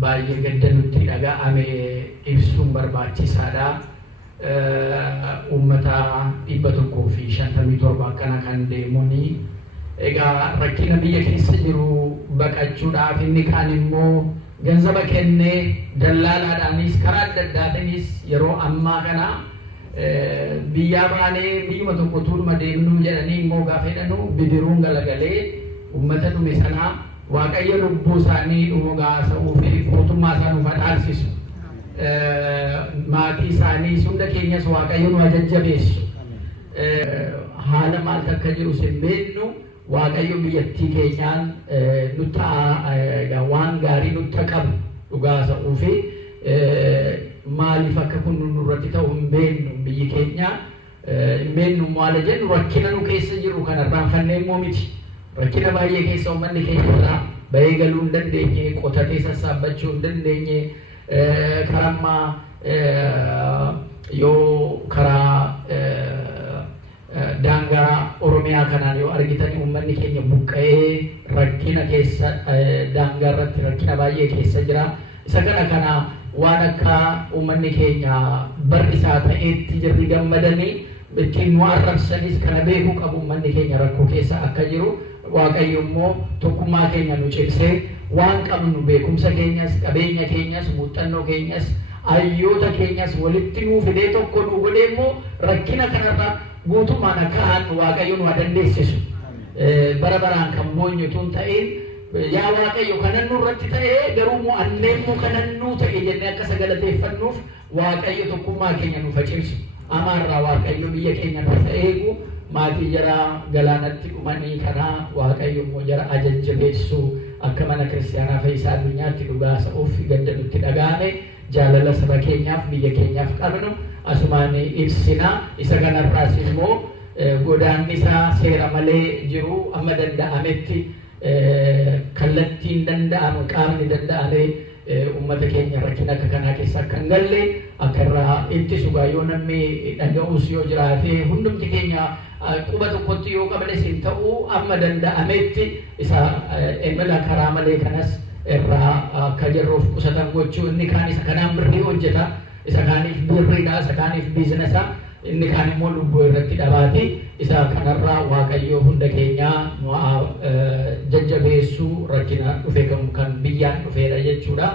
baay'ee gadda nutti dhaga'ame ibsuun barbaachisaadha. Uummata 157 akkana kan deemuni egaa rakkina biyya keessa jiru baqachuudhaaf inni kaan immoo ganzaba kennee dallaalaadhaanis karaa adda addaatiinis yeroo ammaa kana biyyaa baanee biyyuma tokko tuuluma deemnuu jedhanii immoo gaafa jedhanu bidiruun galagalee uummata dhume sanaa Waaqayyo lubbuu isaanii dhumu gaasa'uu fi mootummaa isaa nuuf dhaalchisu. Maatii isaanii hunda keenyas Waaqayyo nu jajjabeessu. Haala maal akka jiru sin beeknu Waaqayyo biyyattii keenyaan nutti waan gaarii nutti qabu dhugaasa'uu fi maaliif akka kun nurratti ta'u hin beeknu biyyi keenya hin beeknu maal jennu rakkina nu keessa jiru kanarraan fannee immoo miti. Rakkina baay'ee keessa uummanni keenya jira. Bahee galuu hin dandeenye, qotatee sassaabbachuu hin dandeenye, karammaa yoo karaa daangaa Oromiyaa kanaan yoo argitanii uummanni keenya buqqa'ee rakkina keessa daangaa irratti rakkina baay'ee keessa jira. Isa kana waan akka uummanni keenya barri isaa ta'eetti jirri gammadanii ittiin nu arrabsanis kana beekuu qabu uummanni keenya rakkoo keessa akka jiru. Waaqayyo immoo tokkummaa keenya nu cimsee waan qabnu beekumsa keenyas qabeenya keenyas muuxannoo keenyas hayyoota keenyas walitti nuu fidee tokko nu godhee immoo rakkina kanarraa guutummaan akka haadhu Waaqayyo nu dandeessisu. Bara baraan kan moonyutuun ta'een yaa Waaqayyo kanan nurratti ta'ee garuu mo'annee immoo kanan nuu ta'e jennee akka sagalateeffannuuf Waaqayyo tokkummaa keenya nu cimsu. Amaarraa Waaqayyo biyya keenya nuuf eegu. Maatii jara galaanatti dhumanii kanaa Waaqayyo immoo jara jajjabeessu akka mana kiristaanaa Fayyisaa Addunyaatti dhugaasa'uuf gadda nutti dhaga'ame jaalala saba keenyaaf biyya keenyaaf qabnu asumaan ibsina. Isa kanarraas immoo godaannisaa seera malee jiru amma danda'ametti kallattiin danda'amu qaamni danda'ame uummata keenya rakkina akka kanaa keessa akka hin galle akka irraa ittisu yoo namni dhaga'us yoo jiraate hundumti keenya quba tokkotti yoo qabnes hin ta'u amma danda'ametti isa imala karaa malee kanas irraa akka jirruuf qusatan gochuu inni kaan isa kanaan birrii hojjeta isa kaaniif birriidha isa kaaniif biizinasa inni kaan immoo lubbuu irratti dhabaati isa kanarraa Waaqayyo hunda keenyaa nu jajjabeessuu rakkina dhufe kan biyyaan dhufeedha jechuudha.